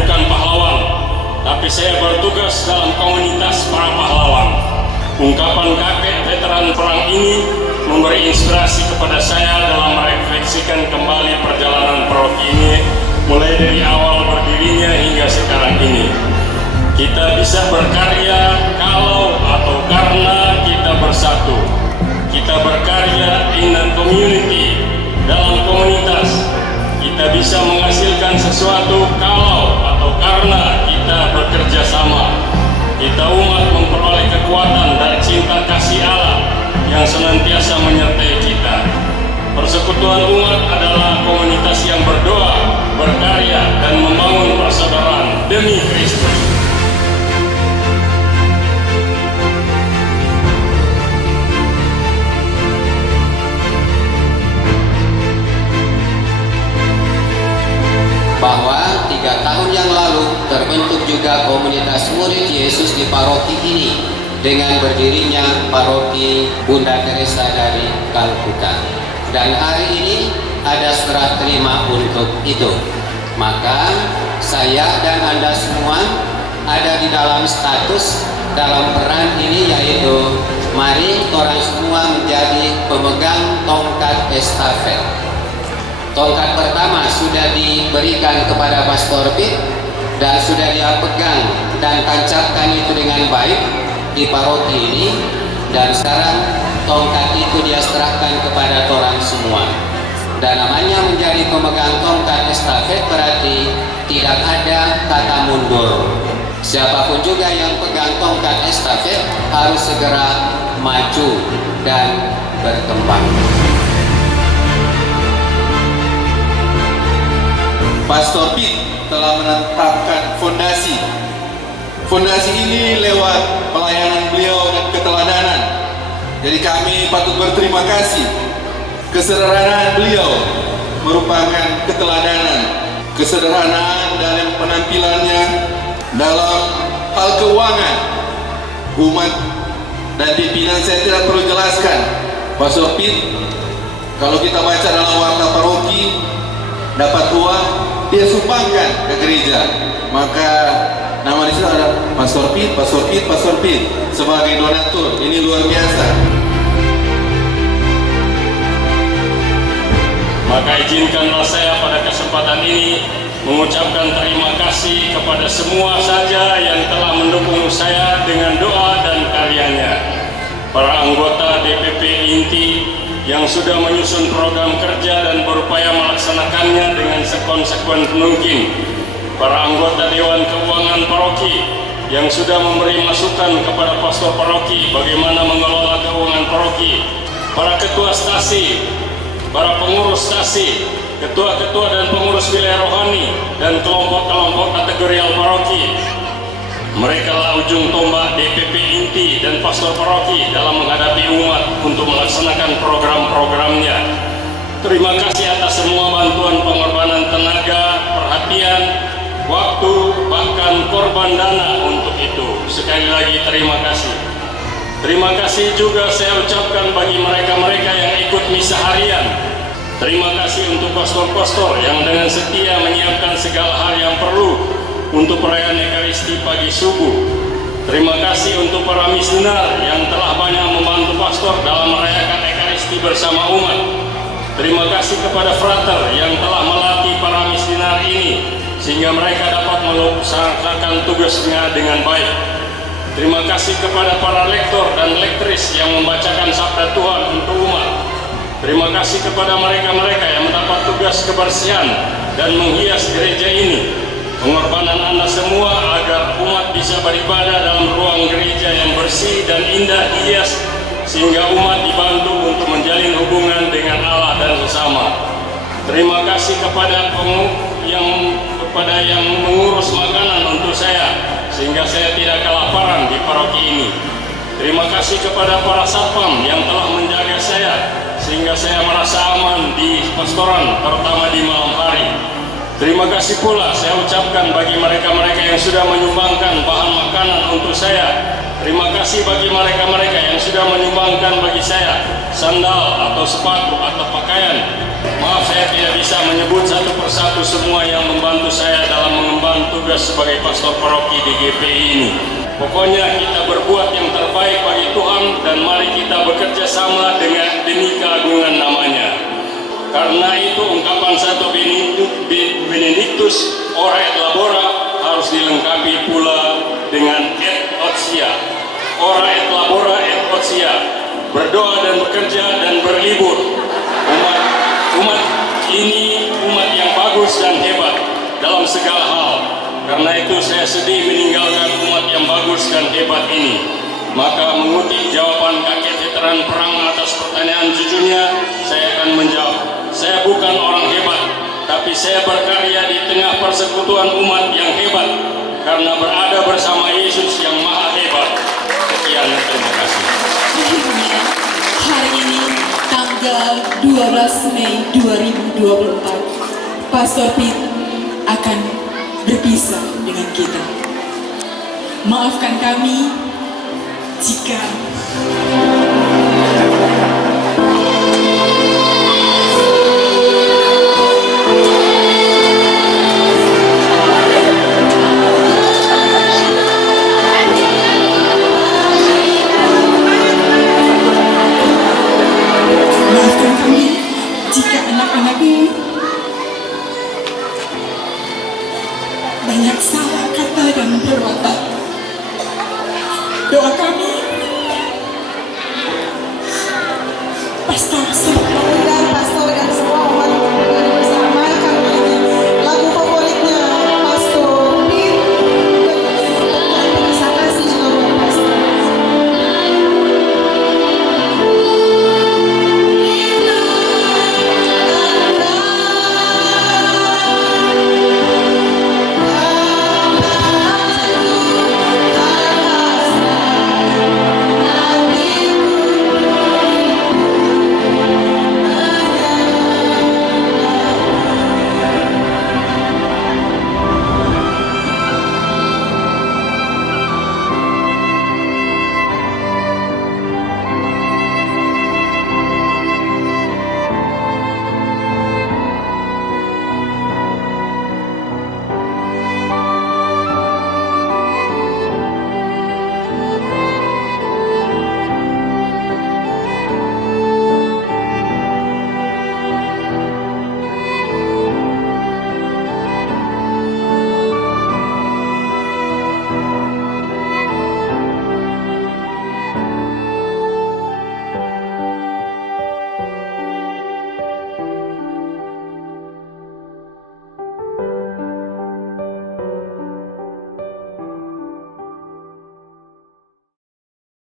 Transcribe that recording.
bukan pahlawan, tapi saya bertugas dalam komunitas para pahlawan. Ungkapan kakek veteran perang ini memberi inspirasi kepada saya dalam merefleksikan kembali perjalanan paroki ini mulai dari awal berdirinya hingga sekarang ini. Kita bisa berkarya kalau atau karena kita bersatu. Kita berkarya in a community, dalam komunitas. Kita bisa menghasilkan sesuatu kalau atau karena kita bekerja sama. Kita umat memperoleh kekuatan dari cinta kasih Allah yang senantiasa menyertai kita. Persekutuan umat adalah komunitas yang berdoa, berkarya, dan membangun persaudaraan demi Kristus. Bahwa 3 tahun yang lalu terbentuk juga komunitas murid Yesus di paroki ini dengan berdirinya paroki Bunda Teresa dari Kalkuta. Dan hari ini ada serah terima untuk itu. Maka saya dan Anda semua ada di dalam status dalam peran ini, yaitu mari orang semua menjadi pemegang tongkat estafet. Tongkat pertama sudah diberikan kepada Pastor Pit dan sudah dia pegang dan tancapkan itu dengan baik di paroki ini, dan sekarang tongkat itu dia serahkan kepada orang semua. Dan namanya menjadi pemegang tongkat estafet berarti tidak ada kata mundur. Siapapun juga yang pegang tongkat estafet harus segera maju dan berkembang. Pastor Pit telah menetapkan fondasi. Fondasi ini lewat pelayanan beliau dan keteladanan. Jadi kami patut berterima kasih. Kesederhanaan beliau merupakan keteladanan. Kesederhanaan dalam penampilannya dalam hal keuangan. Umat dan pimpinan saya tidak perlu jelaskan. Pastor Pit, kalau kita baca dalam warta paroki, dapat uang, dia sumbangkan ke gereja. Maka nama di situ ada Pastor Pit, Pastor Pit, Pastor Pit sebagai donatur. Ini luar biasa. Maka izinkanlah saya pada kesempatan ini mengucapkan terima kasih kepada semua saja yang telah mendukung saya dengan doa dan karyanya. Para anggota DPP inti yang sudah menyusun program kerja dan berupaya melaksanakannya dengan sekonsekuen mungkin. Para anggota Dewan Keuangan Paroki yang sudah memberi masukan kepada pastor paroki bagaimana mengelola keuangan paroki. Para ketua stasi, para pengurus stasi, ketua-ketua dan pengurus wilayah rohani, dan kelompok-kelompok kategorial paroki. Mereka lah ujung tombak DPP inti dan pastor paroki dalam menghadapi umat untuk melaksanakan program-programnya. Terima kasih atas semua bantuan, pengorbanan tenaga, perhatian, waktu, bahkan korban dana untuk itu. Sekali lagi terima kasih. Terima kasih juga saya ucapkan bagi mereka-mereka yang ikut misa harian. Terima kasih untuk pastor-pastor yang dengan setia menyiapkan segala hal yang perlu untuk perayaan Ekaristi pagi subuh. Terima kasih untuk para misioner yang telah banyak membantu pastor dalam merayakan Ekaristi bersama umat. Terima kasih kepada frater yang telah melatih para misioner ini sehingga mereka dapat melaksanakan tugasnya dengan baik. Terima kasih kepada para lektor dan lektris yang membacakan sabda Tuhan untuk umat. Terima kasih kepada mereka-mereka yang mendapat tugas kebersihan dan menghias gereja ini. Pengorbanan Anda semua agar umat bisa beribadah dalam ruang gereja yang bersih dan indah hias, sehingga umat dibantu untuk menjalin hubungan dengan Allah dan sesama. Terima kasih kepada yang mengurus makanan untuk saya, sehingga saya tidak kelaparan di paroki ini. Terima kasih kepada para satpam yang telah menjaga saya, sehingga saya merasa aman di pastoran, terutama di malam hari. Terima kasih pula saya ucapkan bagi mereka-mereka yang sudah menyumbangkan bahan makanan untuk saya. Terima kasih bagi mereka-mereka yang sudah menyumbangkan bagi saya sandal atau sepatu atau pakaian. Maaf saya tidak bisa menyebut satu persatu semua yang membantu saya dalam mengemban tugas tugas sebagai pastor paroki di GPI ini. Pokoknya kita berbuat yang terbaik bagi Tuhan dan mari kita bekerja sama demi keagungan namanya. Karena itu ungkapan Santo Benedictus Ora et Labora harus dilengkapi pula dengan et otia. Ora et labora et otia, berdoa dan bekerja dan berlibur. Umat ini umat yang bagus dan hebat dalam segala hal. Karena itu saya sedih meninggalkan umat yang bagus dan hebat ini. Maka mengutip jawaban kakek veteran perang atas pertanyaan cucunya, saya akan menjawab, saya bukan orang hebat, tapi saya berkarya di tengah persekutuan umat yang hebat karena berada bersama Yesus yang maha hebat. Sekian, terima kasih. Akhirnya, hari ini tanggal 12 Mei 2024, Pastor Pit akan berpisah dengan kita. Maafkan kami jika anak-anakmu banyak salah kata dan perbuatan. Doa kami